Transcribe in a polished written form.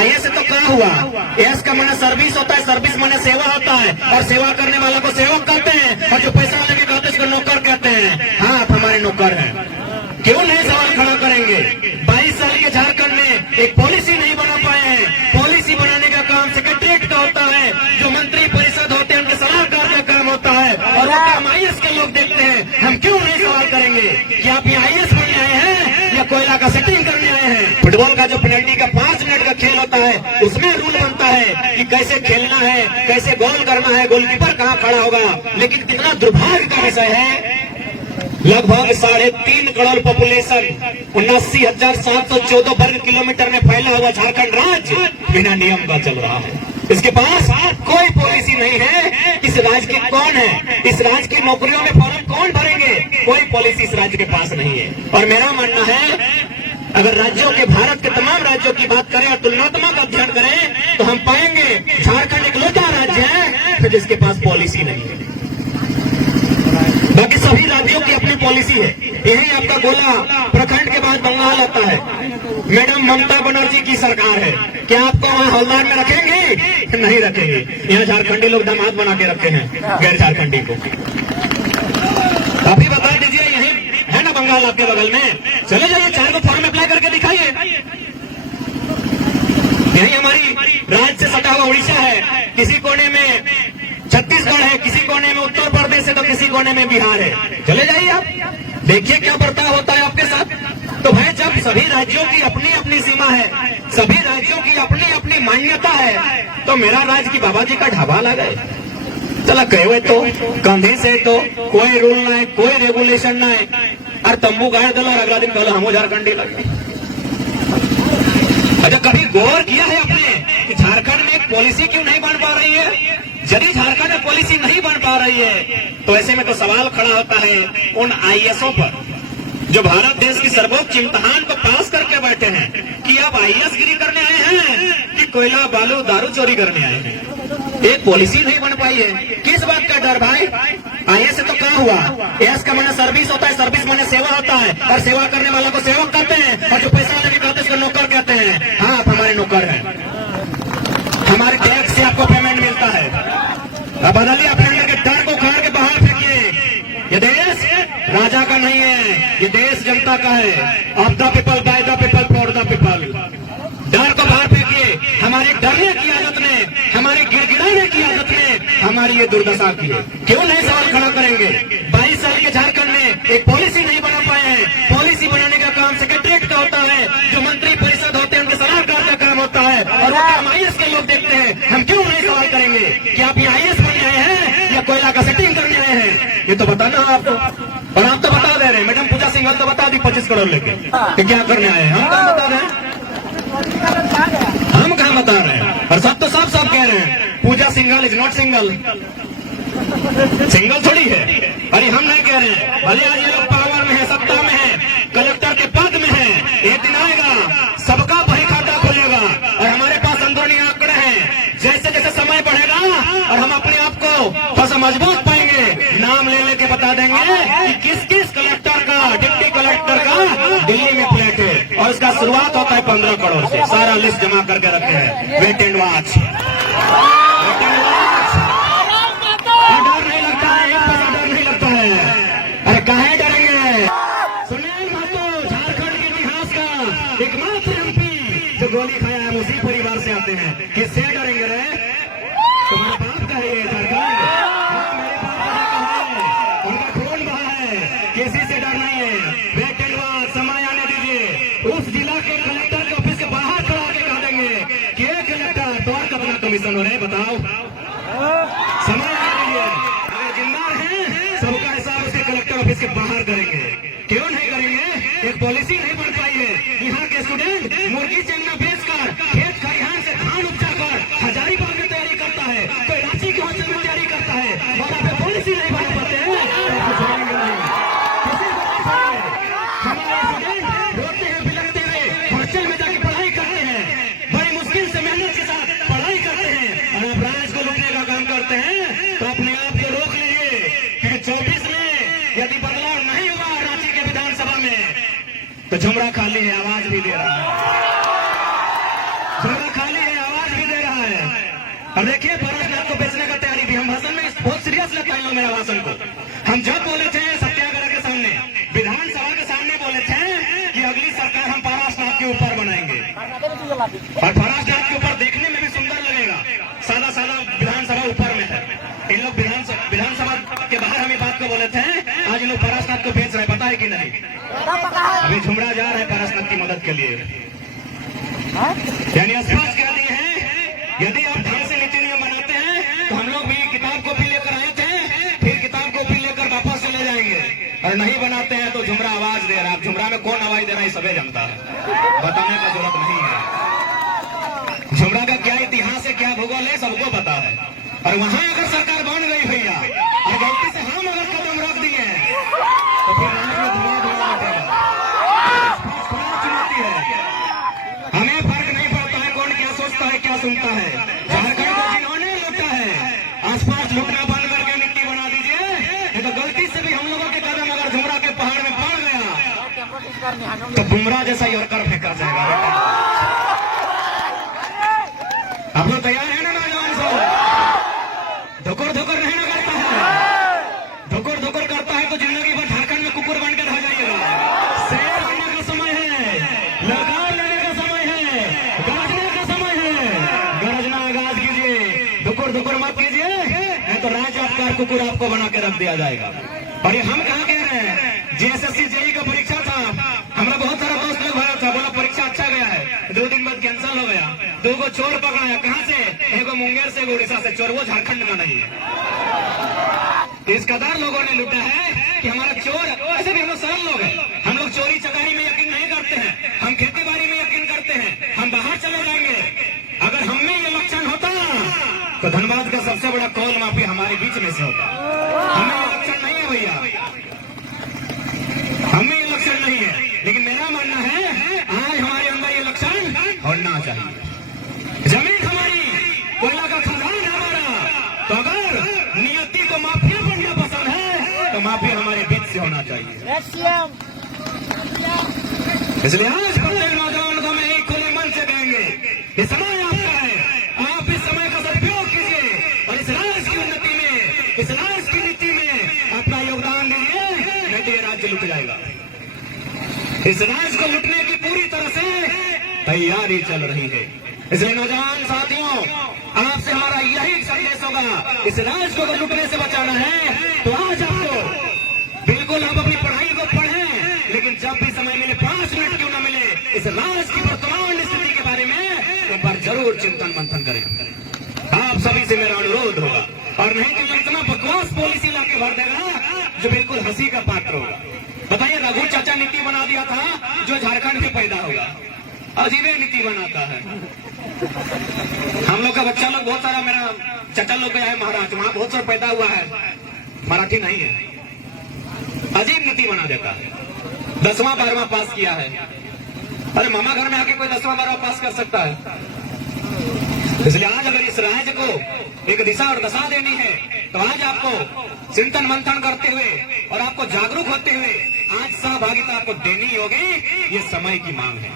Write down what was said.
IAS से तो क्या हुआ? एस का माने सर्विस होता है, सर्विस माने सेवा होता है, और सेवा करने वालों को सेवक कहते हैं, और जो पैसा वाले के कहते हैं उसको नौकर कहते हैं। हाँ, आप हमारे नौकर हैं। क्यों नहीं सवाल खड़ा करेंगे? 22 साल के झारखंड में एक पॉलिसी नहीं बना पाए हैं। पॉलिसी बनाने का काम सेक्रेटरीट का होता है, जो मंत्री परिषद होते हैं उनके सलाहकार का काम होता है, और वो काम आईएएस के लोग देखते हैं। हम क्यों नहीं सवाल करेंगे कि आप यहाँ आईएएस बनने आए हैं या कोयला का सेटिंग करने आए हैं? फुटबॉल का जो पेनल्टी का 5 मिनट का खेल होता है, उसमें रूल बनता है कि कैसे खेलना है, कैसे गोल करना है, गोलकीपर कहाँ खड़ा होगा। लेकिन कितना दुर्भाग्य का विषय है, लगभग 3.5 करोड़ पॉपुलेशन 79,714 वर्ग किलोमीटर में फैला हुआ झारखंड राज्य बिना नियम का चल रहा है। इसके पास कोई पॉलिसी नहीं है। इस राज्य की कौन है? इस राज्य की नौकरियों में फॉर्म कौन भरेंगे? कोई पॉलिसी इस राज्य के पास नहीं है। और मेरा मानना है, अगर राज्यों के, भारत के तमाम राज्यों की बात करें और तुलनात्मक अध्ययन करें तो हम पाएंगे झारखंड एक लौटा राज्य है जिसके पास पॉलिसी नहीं है। बाकी सभी राज्यों की अपनी पॉलिसी है। यही आपका गोला प्रखंड के बाद बंगाल आता है। मैडम ममता बनर्जी की सरकार है। क्या आपको वहाँ हवलदार में रखेंगे? नहीं रखेंगे। यहाँ झारखंडी लोग दामाद बना के रखे हैं गैर झारखंडी को। अभी बता दीजिए, यही है ना बंगाल आपके बगल में? चले जाइए, 4 को फॉर्म अप्लाई करके दिखाइए। यही हमारी राज्य से सटा हुआ उड़ीसा है, किसी कोने में छत्तीसगढ़ है, किसी कोने में उत्तर प्रदेश है, तो किसी कोने में बिहार है। चले जाइए, आप देखिए क्या बर्ताव होता है आपके साथ। तो भाई, जब सभी राज्यों की अपनी अपनी सीमा है, सभी राज्यों की अपनी अपनी मान्यता है, तो मेरा राज्य की बाबा जी का ढाबा लगा है। चला कहे तो कंधे से तो कोई रूल ना है, कोई रेगुलेशन ना है, और तंबू गाड़ दिला, अगला दिन कहला हम झारखंडी लगे। अच्छा, कभी गौर किया है आपने कि झारखंड में एक पॉलिसी क्यों नहीं बन पा रही है? यदि झारखंड में पॉलिसी नहीं बन पा रही है तो ऐसे में तो सवाल खड़ा होता है उन आईएएसओं पर जो भारत देश की सर्वोच्च इम्तिहान को पास करके बैठे हैं कि आप आईएएस गिरी करने आए हैं कि कोयला बालू दारू चोरी करने आए हैं। एक पॉलिसी नहीं बन पाई है। किस बात का डर भाई? आईएएस से तो क्या हुआ? एस का माने सर्विस होता है, सर्विस माने सेवा होता है, और सेवा करने वालों को सेवक कहते हैं, और जो पैसा वाले के कहते हैं उसको नौकर कहते हैं। हाँ, आप हमारे नौकर हैं। हमारे टैक्स से आपको पेमेंट मिलता है। अब बदलिए, अपने अंदर के डर को उखाड़ के बाहर फेंकिए। ये देश राजा का नहीं है, ये देश जनता का है। Of the people, by the people, for the people. डर को बाहर फेंकिए। हमारी डरने की आदत ने, हमारी गिड़गिड़ाने की आदत ने हमारी ये दुर्दशा की है। क्यों नहीं सवाल खड़ा करेंगे? 22 साल के झारखंड में एक पॉलिसी नहीं बना पाए हैं। पॉलिसी बनाने का काम सेक्रेटरीट का होता है, जो मंत्री परिषद होते हैं उनके सलाहकार का काम होता है, और वो काम आईएएस के लोग देखते हैं। हम क्यों नहीं सवाल करेंगे कि आप यहाँ आईएएस बनने आए हैं या कोयला का सेटिंग करने आए हैं? ये तो बताना आपको, और आप तो बता दे रहे हैं। मैडम पूजा सिंघल तो बता दी 25 करोड़ लेके कि क्या करने आए हैं। हम कहाँ बता रहे हैं? हम कहाँ बता रहे हैं? और सब तो सब कह रहे हैं Puja Singhal is not single. Single थोड़ी है। अरे हम नहीं कह रहे हैं। भले आज ये लोग पावर में है, सत्ता में है, कलेक्टर के पद में है, एक दिन आएगा सबका बही खाता खुलेगा, और हमारे पास अंदरूनी आंकड़े हैं। जैसे जैसे समय बढ़ेगा और हम अपने आप को थोड़ा मजबूत पाएंगे, नाम ले लेके बता देंगे कि किस किस कलेक्टर का, डिप्टी कलेक्टर का दिल्ली में फ्लैट है, और इसका शुरुआत होता है 15 करोड़ से। सारा लिस्ट जमा करके रखे हैं। Wait and watch. डर नहीं लगता है, एक पैसा डर नहीं लगता है। अरे काहे डरेंगे? सुनील महतो झारखंड के इतिहास का एकमात्र एमपी जो गोली खाया है, उसी परिवार से आते हैं। किससे डरेंगे रे? तुम्हारे बाप का है ये झारखंड। मेरे बाप का है, उनका खून बहा है, किसी से डर नहीं है। वेट एंड वॉच, समय आने दीजिए। उस जिला के कलेक्टर के ऑफिस के बाहर खड़ा होकर कह देंगे कि ये कलेक्टर तो और अपना कमीशन हो रहे, बताओ। समय सबका हिसाब उसके कलेक्टर ऑफिस के बाहर करेंगे। क्यों नहीं करेंगे? एक पॉलिसी नहीं बन पाई है। यहाँ के स्टूडेंट मुर्गी चंगना बेचकर, खेत खलिहान से धान उपजा कर हजारीबाग में तैयारी करता है, कोई रांची के हॉस्टल में तैयारी करता है, और आप पॉलिसी नहीं बना पाते हैं। हमारे स्टूडेंट रोते हैं, बिलखते हुए हॉस्टल में जाकर पढ़ाई करते हैं, बड़ी मुश्किल से मेहनत के साथ पढ़ाई करते हैं, और आप राज को लूटने का काम करते हैं। तो अपने आप को रोक लीजिए। 24 में यदि बदलाव नहीं हुआ रांची के विधानसभा में तो झुमरा खाली है, आवाज भी दे रहा है। झुमरा खाली मेरा भाषण को। हम जब बोले थे सत्याग्रह के सामने, विधानसभा के सामने बोले थे कि अगली सरकार हम पाराशनाथ के ऊपर बनाएंगे, और पाराशनाथ के ऊपर देखने में भी सुंदर लगेगा। सादा सादा विधानसभा ऊपर में है, इन लोग विधानसभा के बाहर हम ये बात को बोले थे, आज इन लोग पाराशनाथ को बेच रहे हैं, पता है कि नहीं? अभी झुमरा जा रहा है पाराशनाथ की मदद के लिए। यानी स्पष्ट कह दिए हैं, यदि आप ढंग से नीति नियम बनाते हैं तो हम लोग भी किताब कॉपी लेकर आए थे, फिर किताब कॉपी लेकर वापस चले जाएंगे, और नहीं बनाते हैं तो झुमरा आवाज दे रहा है। झुमरा में कौन आवाज दे रहा है सबे जनता है, बताने का जरूरत नहीं है। झुमरा का क्या इतिहास है, क्या भूगोल है, सबको पता है। और वहां अगर सरकार बन गई भैया, और गलती से हम अगर कदम रख दिए तो फिर धुआं धुआं बैठेगा। चुनौती है, हमें फर्क नहीं पड़ता है कौन क्या सोचता है, क्या सुनता है। झारखंड को जिन्होंने लूटा है, आसपास लूटना बंद करके मिट्टी बना दीजिए, नहीं तो गलती से भी हम लोगों के कदम अगर झुमरा के पहाड़ में पड़ गया तो बुमराह जैसा ही और कर फेंका जाएगा। आप लोग तैयार है ना नौजवान सब? धोकर धोकर रहना करता है, धोकर धोकर करता है तो जिंदगी भर झारखंड में कुकुर बन के रह जाइएगा। शेर होने का समय है, लगाम लेने का समय है, गरजने का समय है। गरजना आगाज कीजिए, धुकुर धुकुर मत कीजिए, नहीं तो राज्य कुकुर आपको बना के रख दिया जाएगा। और ये हम कहाँ कह रहे हैं, जेएसएससी जेई का परीक्षा था, हमारा बहुत सारा दोस्त लोग भरा था, बोला परीक्षा अच्छा गया है, 2 दिन बाद कैंसिल हो गया। 2 को चोर पकड़ाया, कहाँ से? एगो मुंगेर से, एगो उड़ीसा से। चोर वो झारखंड का नहीं है। इस कदर लोगों ने लूटा है कि हमारा चोर, ऐसे भी हम लोग सरल लोग हैं, हम लोग चोरी चकारी में यकीन नहीं करते हैं, हम खेती बाड़ी में यकीन करते हैं, हम बाहर चले जाएंगे। अगर हम में ये लक्षण होता तो धनबाद का सबसे बड़ा कौल माफी हमारे बीच में से होता। हमें ये लक्षण नहीं है भैया, हमें ये लक्षण नहीं है, लेकिन मेरा मानना है आज हमारे अंदर ये लक्षण होना चाहिए। जमीन हमारी, कोयला का खदान हमारा, तो अगर नियति को माफिया बनना पसंद है तो माफिया हमारे बीच से होना चाहिए। इसलिए आज प्रत्येक नौजवान को मैं एक खुले मन से कहेंगे, ये समय आपका है, आप इस समय का सदुपयोग कीजिए और इस राज्य की उन्नति में, इस राज्य की नीति में अपना योगदान दीजिए, नहीं तो ये राज्य लुट जाएगा। इस राज्य को लुटने की पूरी तरह से तैयारी चल रही है। इसलिए नौजवान साथियों, आपसे हमारा यही संदेश होगा, इस राज्य को अगर लुटने से बचाना है तो आज आपको बिल्कुल आप अपनी पढ़ाई को पढ़ें, लेकिन जब भी समय मिले, 5 मिनट क्यों न मिले, इस राज्य की वर्तमान स्थिति के बारे में एक बार जरूर चिंतन मंथन करें। आप सभी से मेरा अनुरोध होगा, और नहीं तो इतना बकवास पॉलिसी लाके भर देगा जो बिल्कुल हंसी का पात्र होगा। बताइए, रघु चाचा नीति बना दिया था जो झारखंड में पैदा होगा, अजीबे नीति बनाता है। हम लोग का बच्चा लोग बहुत सारा, मेरा चाचा लोग गया है महाराष्ट्र, वहां बहुत सारा पैदा हुआ है, मराठी नहीं है, अजीब नीति बना देता है। 10वां 12वां पास किया है, अरे मामा घर में आके कोई 10वां 12वां पास कर सकता है? इसलिए आज अगर इस राज्य को एक दिशा और दशा देनी है तो आज आपको चिंतन मंथन करते हुए और आपको जागरूक होते हुए आज सहभागिता आपको देनी होगी, ये समय की मांग है।